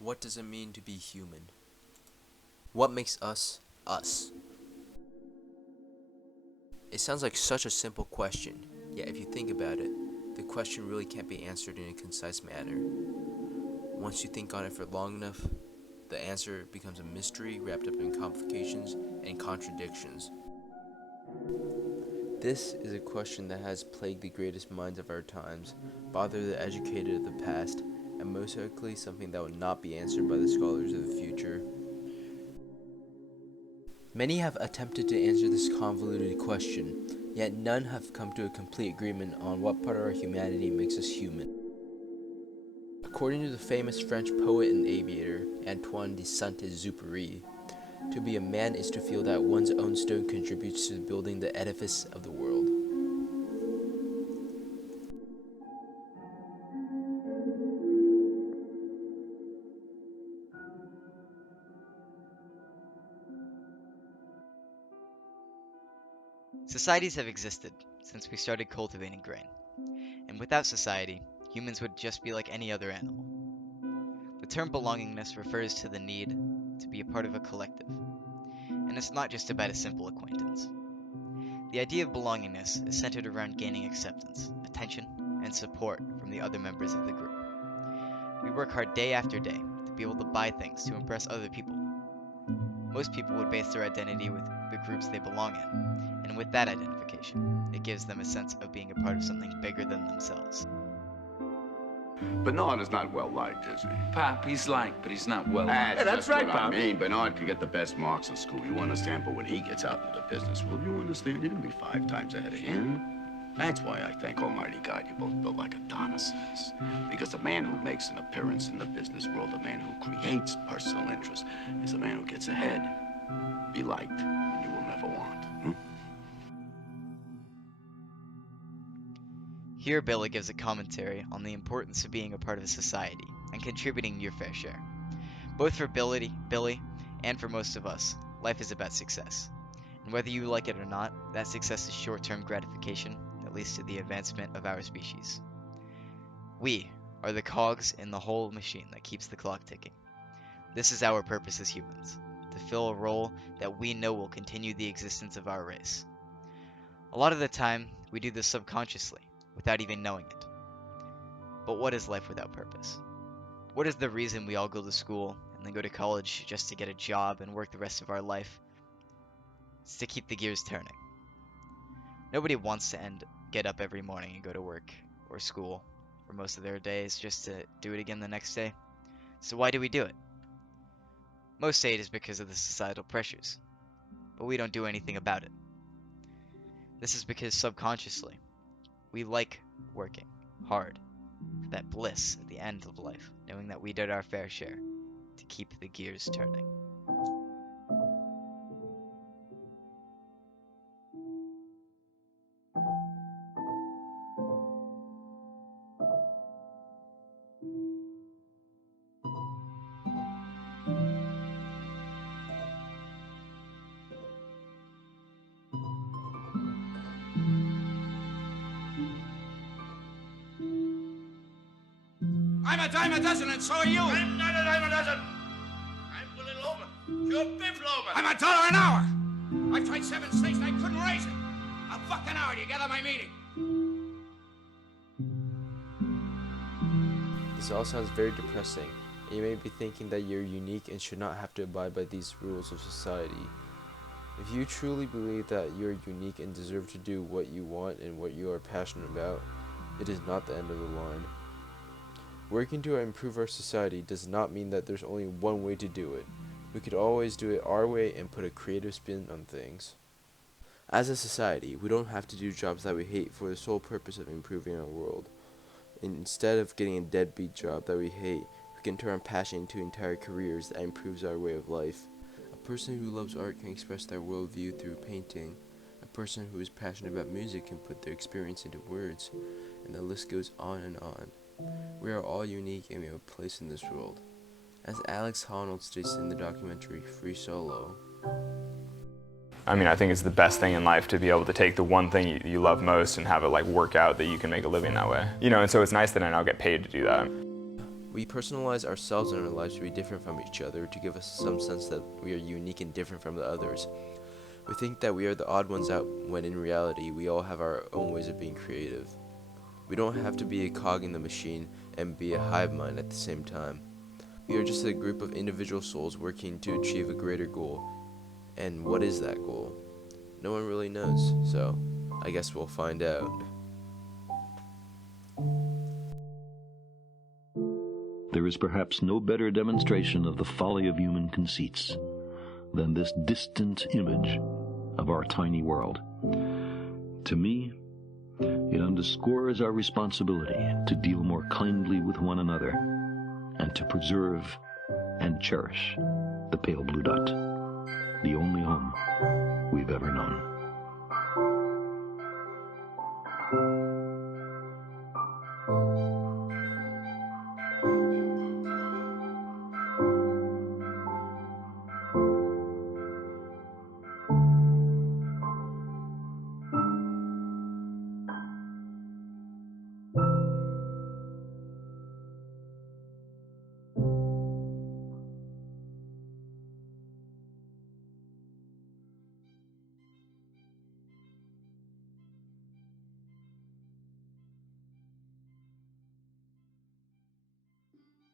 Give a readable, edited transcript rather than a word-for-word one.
What does it mean to be human? What makes us, us? It sounds like such a simple question, yet if you think about it, the question really can't be answered in a concise manner. Once you think on it for long enough, the answer becomes a mystery wrapped up in complications and contradictions. This is a question that has plagued the greatest minds of our times, bothered the educated of the past, and most likely something that will not be answered by the scholars of the future. Many have attempted to answer this convoluted question, yet none have come to a complete agreement on what part of our humanity makes us human. According to the famous French poet and aviator Antoine de Saint-Exupéry, to be a man is to feel that one's own stone contributes to building the edifice of the world. Societies have existed since we started cultivating grain, and without society, humans would just be like any other animal. The term belongingness refers to the need to be a part of a collective, and it's not just about a simple acquaintance. The idea of belongingness is centered around gaining acceptance, attention, and support from the other members of the group. We work hard day after day to be able to buy things to impress other people. Most people would base their identity with the groups they belong in, and with that identification, it gives them a sense of being a part of something bigger than themselves. Bernard is not well liked, is he? Pop, he's liked, but he's not well liked. That's just right, what I mean. Bernard could get the best marks in school, you understand, but when he gets out into the business world, you understand, you're gonna be 5 times ahead of him. That's why I thank Almighty God you both built like Adonises. Because the man who makes an appearance in the business world, the man who creates personal interest, is the man who gets ahead. Be liked, and you will never want. Here, Billy gives a commentary on the importance of being a part of a society and contributing your fair share. Both for Billy, and for most of us, life is about success. And whether you like it or not, that success is short-term gratification that leads to the advancement of our species. We are the cogs in the whole machine that keeps the clock ticking. This is our purpose as humans, to fill a role that we know will continue the existence of our race. A lot of the time, we do this subconsciously, without even knowing it. But what is life without purpose? What is the reason we all go to school and then go to college just to get a job and work the rest of our life? It's to keep the gears turning. Nobody wants to get up every morning and go to work or school for most of their days just to do it again the next day. So why do we do it? Most say it is because of the societal pressures, but we don't do anything about it. This is because subconsciously, we like working hard for that bliss at the end of life, knowing that we did our fair share to keep the gears turning. I'm a dime a dozen, and so are you. I'm not a dime a dozen. I'm Willie Loman. You're Biff Loman. I'm $1 an hour. I've tried 7 states and I couldn't raise it. $1 an hour. Do you gather my meaning? This all sounds very depressing, and you may be thinking that you're unique and should not have to abide by these rules of society. If you truly believe that you're unique and deserve to do what you want and what you are passionate about, it is not the end of the line. Working to improve our society does not mean that there's only one way to do it. We could always do it our way and put a creative spin on things. As a society, we don't have to do jobs that we hate for the sole purpose of improving our world. Instead of getting a deadbeat job that we hate, we can turn our passion into entire careers that improves our way of life. A person who loves art can express their worldview through painting. A person who is passionate about music can put their experience into words, and the list goes on and on. We are all unique and we have a place in this world. As Alex Honnold states in the documentary Free Solo, I mean, I think it's the best thing in life to be able to take the one thing you love most and have it like work out that you can make a living that way. You know, and so it's nice that I now get paid to do that. We personalize ourselves and our lives to be different from each other, to give us some sense that we are unique and different from the others. We think that we are the odd ones out, when in reality, we all have our own ways of being creative. We don't have to be a cog in the machine and be a hive mind at the same time. We are just a group of individual souls working to achieve a greater goal. And what is that goal? No one really knows, so I guess we'll find out. There is perhaps no better demonstration of the folly of human conceits than this distant image of our tiny world. To me, it underscores our responsibility to deal more kindly with one another and to preserve and cherish the pale blue dot, the only home we've ever known.